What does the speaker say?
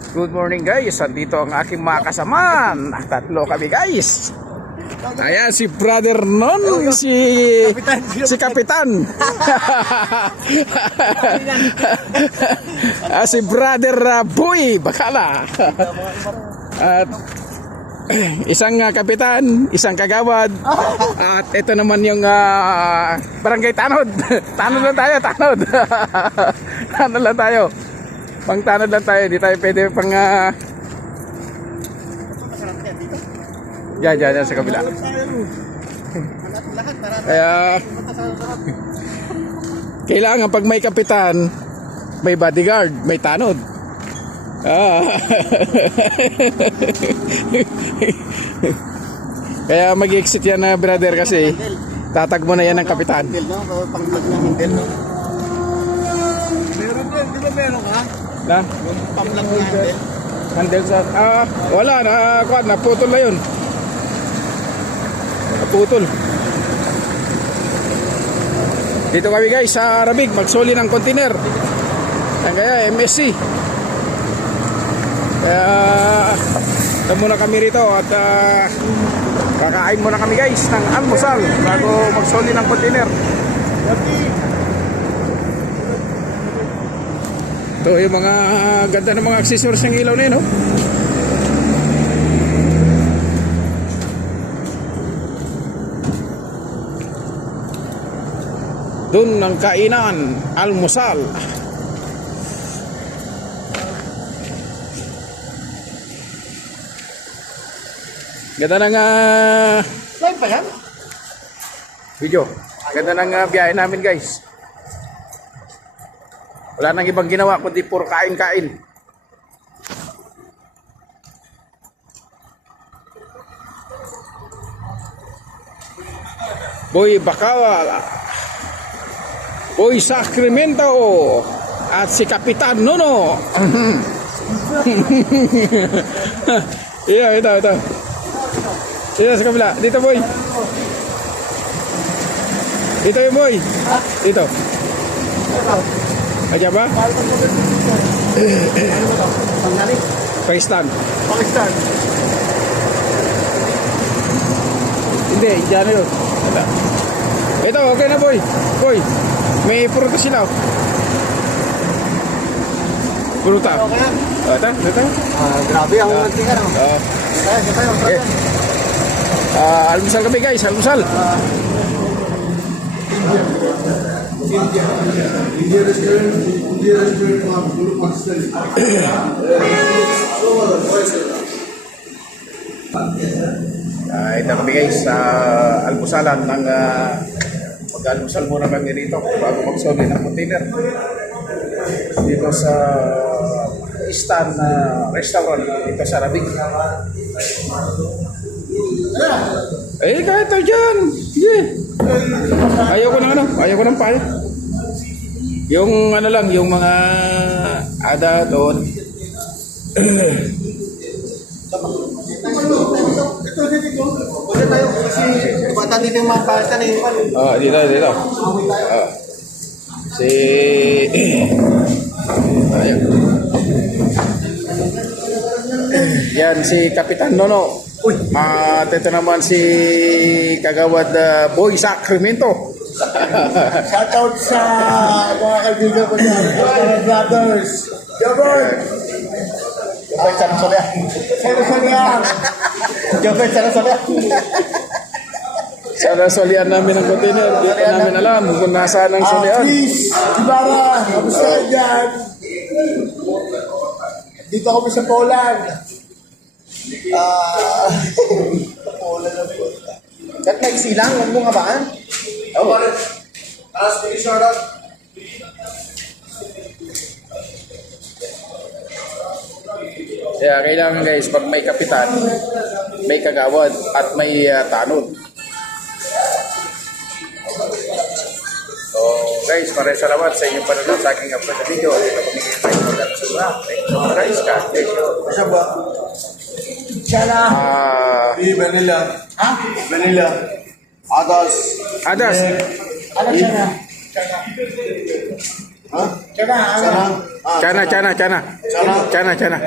Good morning guys, andito ang aking mga kasamaan. Tatlo kami guys. Ayan si Brother Non, si Kapitan. Si Brother Boy Bakala. At isang kapitan, isang kagawad. At ito naman yung barangay Tanod. Tanod lang tayo, Tanod. Tanod lang tayo. Pang tanod lang tayo, di tayo pwede pang yan sa kabila. Kaya kailangan pag may kapitan, may bodyguard, may tanod. Kaya mag-exit yan na brother kasi tatagmo na yan ng kapitan. Meron din, di ba meron ka? Na? Pamlang na handle. Handle sa wala na, naputol na yun. Naputol. Dito kami guys sa Arabig, magsoli ng container. Yan kaya MSC. Kaya ito muna kami rito at kakain muna kami guys ng almusal bago magsoli ng container. Ito yung mga ganda ng mga accessories ng ilaw na yun, no? Doon ng kainan, almusal. Ganda ng Live pa yan? video. Ganda ng biyahe namin guys. Wala nang ibang ginawa kundi puro kain-kain. Boy Bakala, Boy Sacramento, at si Kapitan Nono. Ito. Dito sa kabila. Dito boy. Dito yung boy. Dito. Aja ba? Pakistan. Hindi, dyan na yun. Ito, okay na boy. Boy, may pruta sila. Pruta. Ito. Grabe ang mantika na. Almusal kami guys, almusal. India restaurant dulu Pakistan. Ito kami guys sa almusalan ng mag-almusal muna kami rito bago magsoli ng container dito sa Istan restaurant dito sa Arabig. Kahit ito dyan. Yeah. Ayaw ko ng pala. Yung ano lang, yung mga ada doon. Wala tayo kasi bata din yung mga palitan eh. Dito. Si ayan. Yan si Kapitan Nono. At ito naman si Kagawad Boy Sacramento. Shoutout sa mga kaibigan ko dyan. Brothers. Jobert! Jobert, sana solian. Jobert, sana solian. Sana solian namin ang container. Di pa namin alam kung nasaan ang solian. Please, Ibarra, kamusta ka dyan? Dito kami sa Poland. Poland na po. Kat naisilang, huwag mo nga baan? Oh. Kaya kailangan guys, pag may kapitan, may kagawad, at may tanod. So guys, maraming salamat sa inyong panonood sa aking upload na video. Dito kami kayo sa inyo dahil sa mga. Thank you guys. God bless you. Masaba. Chala. Vanilla. Ha? Vanilla. Adas. Adas. Ano siya na? Ha? Sana. Chana, chana, chana. Sana. Chana, chana.